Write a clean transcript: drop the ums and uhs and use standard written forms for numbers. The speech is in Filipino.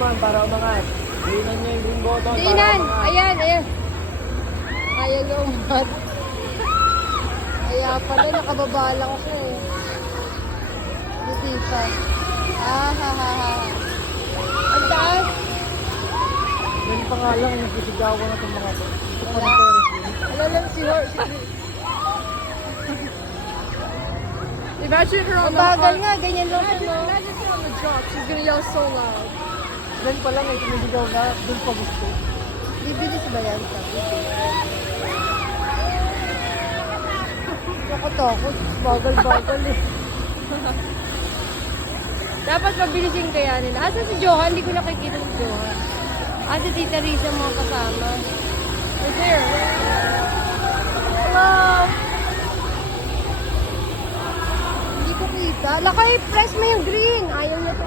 naman para umangat. Diinan niya yung green button para Dinan! umangat. Ayan, ayan. Ayaw na umat. Kaya pala, nakababa lang siya eh. Buti pa. Ah, ha, ha, ha. Ang taas. Yan pa nga lang, nagsisigawan na itong mga to. Ito pa Wala. ng Ferris wheel. Wala lang si Horse. Imagine her on Ang the bagal front. nga, ganyan lang siya, no? Imagine her on the drop. She's gonna yell so loud. Yan pa lang, sinisigaw na. Doon pa gusto. Bibilis ba yan? Takot-takot. Bagal-bagal eh. Dapat mabilisin kaya nila. Asa si Johan? Hindi ko nakikita si Johan. Asa si Tita Risa mga kasama. Right there. Hello! Hindi ko kita. Lakay, press mo yung green. Ayaw na to.